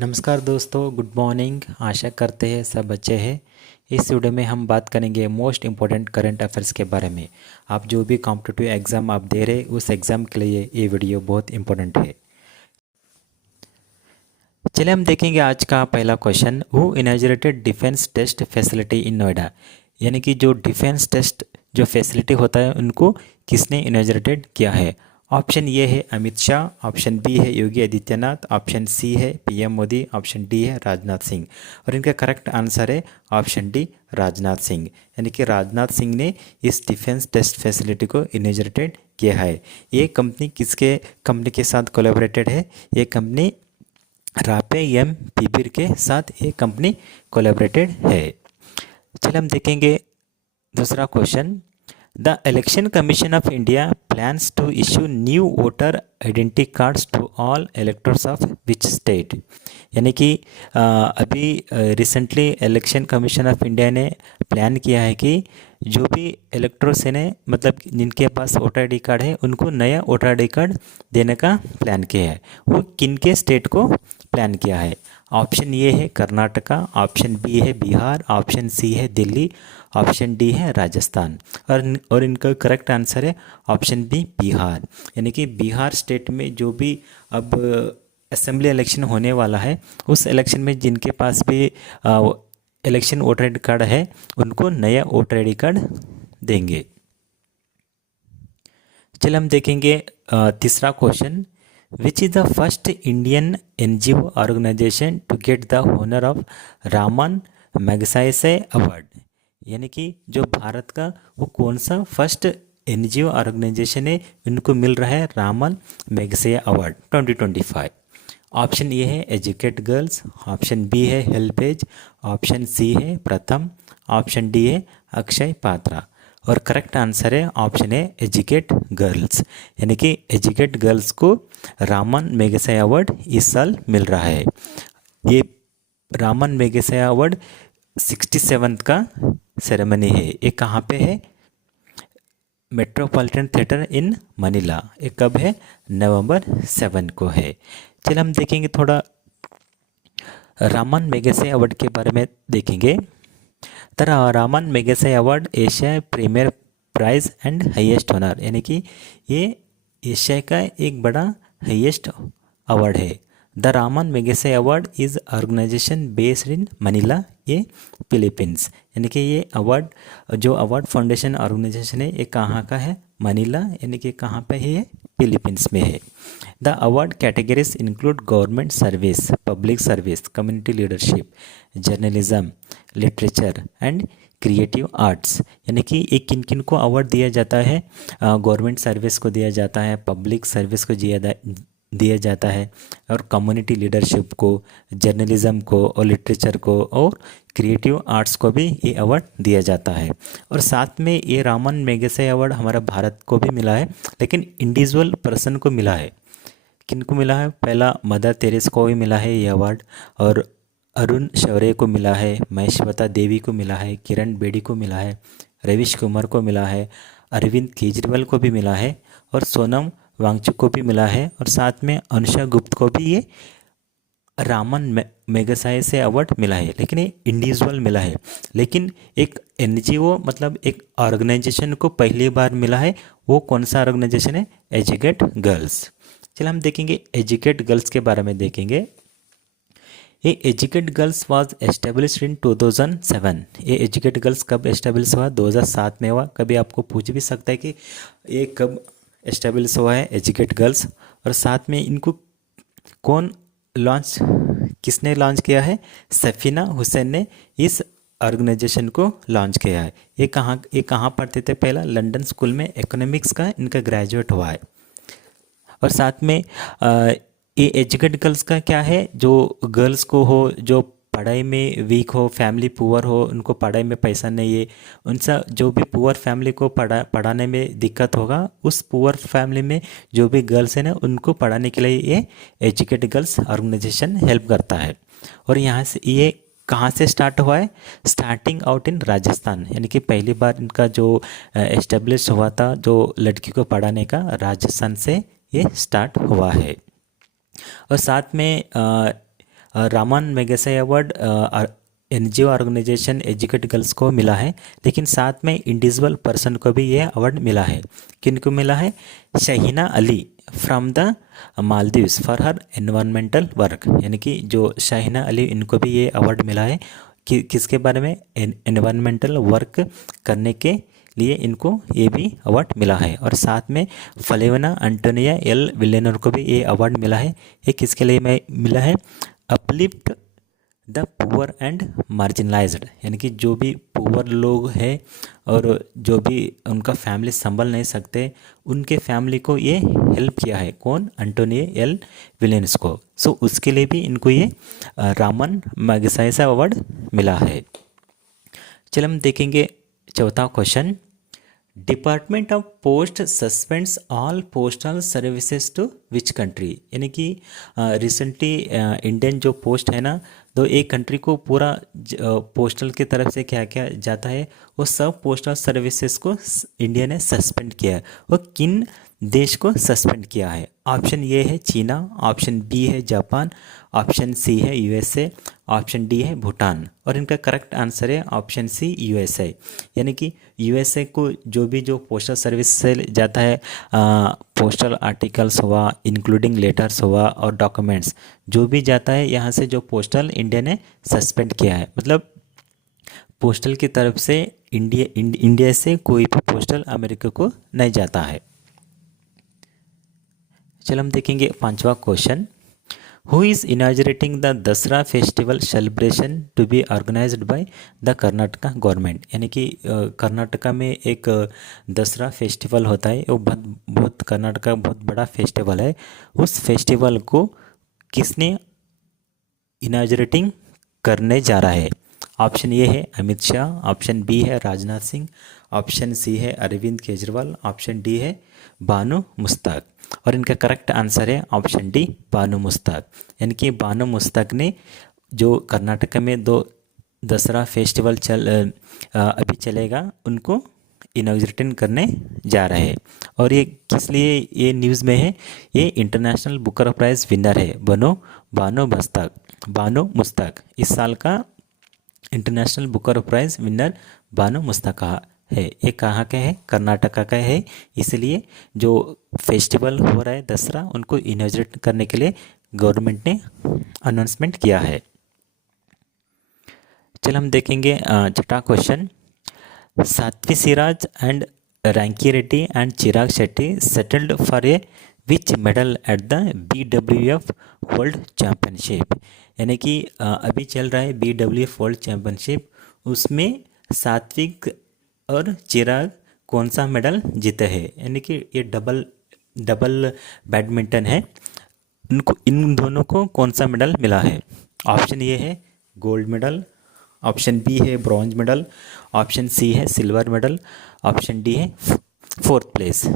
नमस्कार दोस्तों, good morning. आशा करते हैं सब अच्छे हैं। इस वीडियो में हम बात करेंगे मोस्ट इम्पोर्टेंट करंट अफेयर्स के बारे में। आप जो भी कॉम्पिटिटिव एग्ज़ाम आप दे रहे उस एग्ज़ाम के लिए ये वीडियो बहुत इम्पोर्टेंट है। चलिए हम देखेंगे आज का पहला question. Who inaugurated defence test facility in Noida, यानी कि जो डिफेंस टेस्ट जो फैसिलिटी होता है उनको किसने इनॉग्रेटेड किया है। ऑप्शन ए है अमित शाह, ऑप्शन बी है योगी आदित्यनाथ, ऑप्शन सी है पीएम मोदी, ऑप्शन डी है राजनाथ सिंह। और इनका करेक्ट आंसर है ऑप्शन डी, राजनाथ सिंह। यानी कि राजनाथ सिंह ने इस डिफेंस टेस्ट फैसिलिटी को इनॉग्रेटेड किया है। ये कंपनी किसके कंपनी के साथ कोलैबोरेटेड है? ये कंपनी रापे एम पीबीर के साथ ये कंपनी कोलैबोरेटेड है। चलिए हम देखेंगे दूसरा question. The election commission of India plans to issue new voter identity cards to all electors of which state. यानी कि अभी recently election commission of India ने प्लान किया है कि जो भी इलेक्टर्स हैं, मतलब जिनके पास वोटर आईडी कार्ड है, उनको नया वोटर आईडी कार्ड देने का प्लान किया है। वो किन के स्टेट को प्लान किया है? ऑप्शन ए है कर्नाटका, ऑप्शन बी है बिहार, ऑप्शन सी है दिल्ली, ऑप्शन डी है राजस्थान। और इनका करेक्ट आंसर है ऑप्शन बी, बिहार। यानी कि बिहार स्टेट में जो भी अब असेंबली इलेक्शन होने वाला है, उस इलेक्शन में जिनके पास भी election voter I D card है, उनको नया वोटर आई डी कार्ड देंगे। चलिए हम देखेंगे तीसरा question. Which is the first Indian NGO organisation to get the honour of Ramon Magsaysay award. यानी कि जो भारत का वो कौन सा फर्स्ट एनजीओ ऑर्गेनाइजेशन है, इनको मिल रहा है Raman Magsaysay award 2025। Option A है एजुकेट गर्ल्स, ऑप्शन बी है हेल्पेज, ऑप्शन सी है प्रथम, ऑप्शन डी है अक्षय पात्रा। और करेक्ट आंसर है ऑप्शन है एजुकेट गर्ल्स। यानी कि एजुकेट गर्ल्स को रामन मैगसेसे अवार्ड इस साल मिल रहा है। ये रामन मैगसेसे अवार्ड 67th का सेरेमनी है। ये कहाँ पे है? Metropolitan theatre in Manila. ये कब है? नवंबर 7 को है। चलिए हम देखेंगे थोड़ा रामन मैगसेसे अवार्ड के बारे में देखेंगे। The Ramon Magsaysay award Asia premier prize and highest honour, यानी कि ये एशिया का एक बड़ा हाईएस्ट अवार्ड है। The Ramon Magsaysay award is organisation based in Manila, ये फिलीपींस। यानी कि ये अवार्ड जो अवार्ड फाउंडेशन ऑर्गेनाइजेशन है, ये कहाँ का है? मनीला। यानी कि कहाँ पे है? ये फिलीपींस में है। The award categories include government service, public service, community leadership, journalism, literature and creative arts. यानी कि एक किन किन को अवार्ड दिया जाता है? गवर्नमेंट सर्विस को दिया जाता है, पब्लिक सर्विस को दिया जाता है, और कम्युनिटी लीडरशिप को, जर्नलिज्म को, और लिटरेचर को, और क्रिएटिव आर्ट्स को भी ये अवार्ड दिया जाता है। और साथ में ये रामन मैगसेसे अवार्ड हमारा भारत को भी मिला है, लेकिन इंडिविजुअल पर्सन को मिला है। किन को मिला है? पहला मदर तेरेसा को भी मिला है ये अवार्ड, और अरुण शौर्य को मिला है, महेश्वता देवी को मिला है, किरण बेदी को मिला है, रवीश कुमार को मिला है, अरविंद केजरीवाल को भी मिला है, और सोनम वांगचुक को भी मिला है, और साथ में अनुषा गुप्त को भी ये रामन मैगसेसे अवार्ड मिला है। लेकिन ये इंडिविजुअल मिला है। लेकिन एक एनजीओ मतलब एक ऑर्गेनाइजेशन को पहली बार मिला है। वो कौन सा ऑर्गेनाइजेशन है? Educate girls. चलिए हम देखेंगे एजुकेट गर्ल्स के बारे में देखेंगे। ये educate girls was established in 2007। ये एजुकेट गर्ल्स कब एस्टेब्लिश हुआ? 2007 में हुआ। कभी आपको पूछ भी सकता है कि ये कब एस्टेब्लिश हुआ है एजुकेट गर्ल्स। और साथ में इनको कौन लॉन्च किसने लॉन्च किया है? सफीना हुसैन ने इस ऑर्गेनाइजेशन को लॉन्च किया है। ये कहाँ पढ़ते थे? पहला लंदन स्कूल में इकोनॉमिक्स का इनका ग्रेजुएट हुआ है। और साथ में ये एजुकेट गर्ल्स का क्या है? जो गर्ल्स को हो, जो पढ़ाई में वीक हो, फैमिली पुअर हो, उनको पढ़ाई में पैसा नहीं है, उनसा जो भी पुअर फैमिली को पढ़ाने में दिक्कत होगा, उस पुअर फैमिली में जो भी गर्ल्स है ना, उनको पढ़ाने के लिए ये एजुकेट गर्ल्स ऑर्गेनाइजेशन हेल्प करता है। और यहाँ से ये कहाँ से स्टार्ट हुआ है? Starting out in Rajasthan. यानी कि पहली बार इनका जो एस्टेब्लिश हुआ था जो लड़की को पढ़ाने का, राजस्थान से ये स्टार्ट हुआ है। और साथ में Ramon Magsaysay award NGO organisation Educate Girls को मिला है, लेकिन साथ में इंडिविजुअल पर्सन को भी ये अवार्ड मिला है। किनको मिला है? Shahina Ali from the Maldives for her environmental work, यानी कि जो शाहिना अली, इनको भी ये अवार्ड मिला है कि किसके बारे में? एनवायरमेंटल वर्क करने के लिए इनको ये भी अवार्ड मिला है। और साथ में फ्लेविना एंटोनिया एल विलेनर को भी ये अवार्ड मिला है। ये किसके लिए मिला है? Uplift the poor and marginalised, यानी कि जो भी पुअर लोग हैं और जो भी उनका फैमिली संभल नहीं सकते, उनके फैमिली को ये हेल्प किया है। कौन? एंटोनियो एल विलेंस को। सो उसके लिए भी इनको ये रामन मैगसेसे अवार्ड मिला है। चलिए हम देखेंगे चौथा question. Department of post suspends all postal services to which country, यानी कि रिसेंटली इंडियन जो पोस्ट है ना, तो एक कंट्री को पूरा पोस्टल की तरफ से क्या क्या जाता है वो सब पोस्टल सर्विसेज को इंडिया ने सस्पेंड किया है। वो किन देश को सस्पेंड किया है? ऑप्शन ए है चीना, ऑप्शन बी है जापान, ऑप्शन सी है यूएसए, ऑप्शन डी है भूटान। और इनका करेक्ट आंसर है ऑप्शन सी यूएसए, यानी कि यूएसए को जो पोस्टल सर्विस से जाता है, पोस्टल आर्टिकल्स हुआ, इंक्लूडिंग लेटर्स हुआ और डॉक्यूमेंट्स, जो भी जाता है यहाँ से, जो पोस्टल इंडिया ने सस्पेंड किया है। मतलब पोस्टल की तरफ से इंडिया से कोई भी पोस्टल अमेरिका को नहीं जाता है। चलो हम देखेंगे पांचवा question. Who is inaugurating the Dasara festival celebration to be organised by the Karnataka government, यानी कि कर्नाटका में एक दसरा फेस्टिवल होता है, वो बहुत कर्नाटका बहुत बड़ा फेस्टिवल है। उस फेस्टिवल को किसने इनाग्रेटिंग करने जा रहा है? ऑप्शन ए है अमित शाह, ऑप्शन बी है राजनाथ सिंह, ऑप्शन सी है अरविंद केजरीवाल, ऑप्शन डी है बानो मुश्ताक। और इनका करेक्ट आंसर है ऑप्शन डी बानो मुश्ताक, यानी कि बानो मुश्ताक ने जो कर्नाटका में दो दसरा फेस्टिवल अभी चलेगा, उनको इनॉग्रेशन करने जा रहे हैं। और ये किस लिए ये न्यूज़ में है? ये इंटरनेशनल बुकर प्राइज़ विनर है बानो मुश्ताक। इस साल का international Booker prize winner Bano Mushtaq है। ये कहाँ का है? कर्नाटका का है। इसलिए जो फेस्टिवल हो रहा है दसरा, उनको इनॉग्रेट करने के लिए गवर्नमेंट ने अनाउंसमेंट किया है। चल हम देखेंगे छठा question. Satwik Sairaj and Rankireddy and Chirag Shetty settled for a which medal at the BWF world championship, यानी कि अभी चल रहा है BWF वर्ल्ड चैम्पियनशिप, उसमें सात्विक और चिराग कौन सा मेडल जीते हैं? यानी कि ये डबल बैडमिंटन है, उनको इन दोनों को कौन सा मेडल मिला है? ऑप्शन ए है गोल्ड मेडल, ऑप्शन बी है ब्रॉन्ज मेडल, ऑप्शन सी है सिल्वर मेडल, ऑप्शन डी है फोर्थ प्लेस।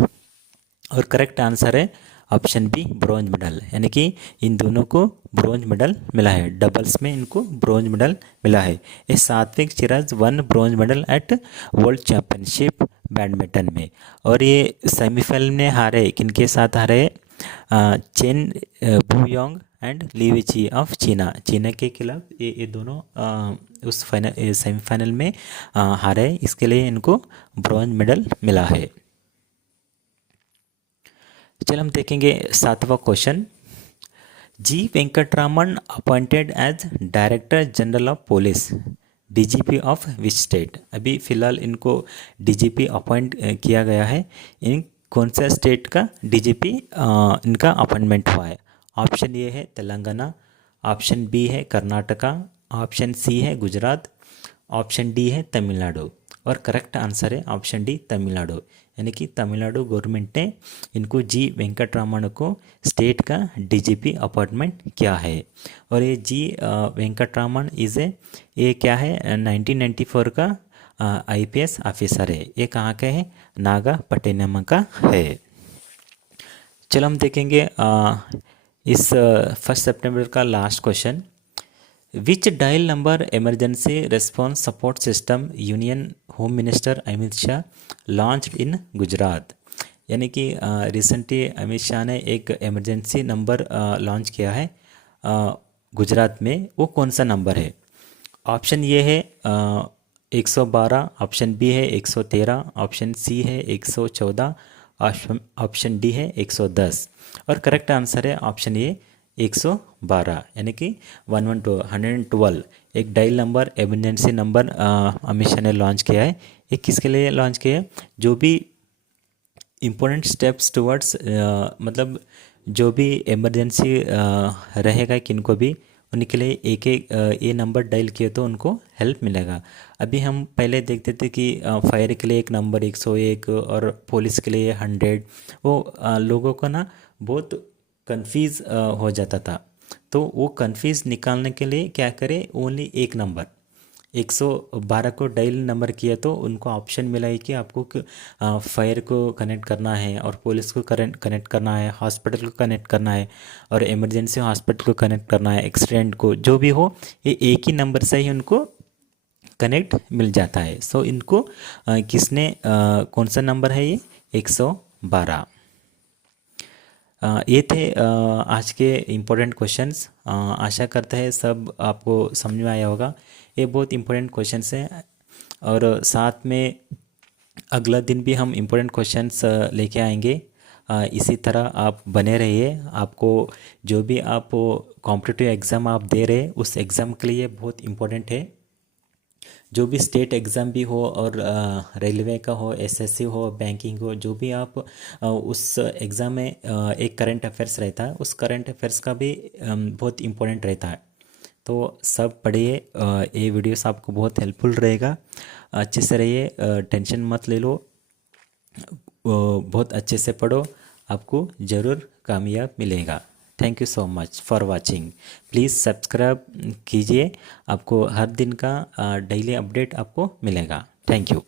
और करेक्ट आंसर है ऑप्शन बी ब्रॉन्ज मेडल, यानी कि इन दोनों को ब्रॉन्ज मेडल मिला है। डबल्स में इनको ब्रॉन्ज मेडल मिला है। ये Satwik Chirag won bronze medal at world championship badminton में। और ये सेमीफाइनल में हारे, किनके साथ हारे? Chen Boyang and Liu Yi of China के खिलाफ ये दोनों उस सेमीफाइनल में हारे। इसके लिए इनको ब्रॉन्ज मेडल मिला है। चल हम देखेंगे सातवां question. G Venkataraman appointed as director general of police DGP of which state, अभी फिलहाल इनको DGP अपॉइंट किया गया है। इन कौन सा स्टेट का DGP इनका अपॉइंटमेंट हुआ है? ऑप्शन ए है तेलंगाना, ऑप्शन बी है कर्नाटका, ऑप्शन सी है गुजरात, ऑप्शन डी है तमिलनाडु। और करेक्ट आंसर है ऑप्शन डी तमिलनाडु, यानी कि तमिलनाडु गवर्नमेंट ने इनको जी वेंकटरामन को स्टेट का DGP अपॉइंटमेंट किया है। और ये जी वेंकटरामन ये क्या है? 1994 का IPS ऑफिसर है। ये कहाँ का है? नागापट्टिनम का है। चलो हम देखेंगे इस 1 सितंबर का last question. Which dial number emergency response support system union home minister Amit Shah launched in Gujarat, यानी कि रिसेंटली अमित शाह ने एक इमरजेंसी नंबर लॉन्च किया है गुजरात में वो कौन सा नंबर है? ऑप्शन ये है 112, ऑप्शन बी है 113, ऑप्शन सी है 114, ऑप्शन डी है 110 और करेक्ट आंसर है ऑप्शन ए 112 यानी कि 112 एक dial number emergency number Amit Shah ने लॉन्च किया है। ये किसके लिए लॉन्च किया है? जो भी इम्पोर्टेंट स्टेप्स टुवर्ड्स मतलब जो भी इमरजेंसी रहेगा किनको भी उनके लिए एक एक ये नंबर डायल किए तो उनको हेल्प मिलेगा। अभी हम पहले देखते थे कि फायर के लिए एक नंबर 101 और पुलिस के लिए 100, वो लोगों को ना बहुत कंफ्यूज हो जाता था। तो वो कंफ्यूज निकालने के लिए क्या करें, ओनली एक नंबर 112 को डायल नंबर किया तो उनको ऑप्शन मिला है कि आपको फायर को कनेक्ट करना है और पुलिस को कनेक्ट करना है, हॉस्पिटल को कनेक्ट करना है और इमरजेंसी हॉस्पिटल को कनेक्ट करना है, एक्सीडेंट को जो भी हो, ये एक ही नंबर से ही उनको कनेक्ट मिल जाता है। सो इनको किसने कौन सा नंबर है ये 112। ये थे आज के इम्पोर्टेंट क्वेश्चंस। आशा करते हैं सब आपको समझ में आया होगा। ये बहुत इम्पोर्टेंट क्वेश्चंस हैं और साथ में अगला दिन भी हम इम्पोर्टेंट क्वेश्चंस लेके आएंगे। इसी तरह आप बने रहिए। आपको जो भी आप कॉम्पिटिटिव एग्ज़ाम आप दे रहे उस एग्ज़ाम के लिए बहुत इम्पोर्टेंट है। जो भी स्टेट एग्ज़ाम भी हो और रेलवे का हो, एसएससी हो, बैंकिंग हो, जो भी आप उस एग्ज़ाम में एक करंट अफेयर्स रहता है, उस करंट अफेयर्स का भी बहुत इम्पोर्टेंट रहता है। तो सब पढ़िए, ये वीडियोस आपको बहुत हेल्पफुल रहेगा। अच्छे से रहिए, टेंशन मत ले लो, बहुत अच्छे से पढ़ो, आपको ज़रूर कामयाब मिलेगा। Thank you so much for watching. Please subscribe कीजिए, आपको हर दिन का डेली अपडेट आपको मिलेगा। Thank you.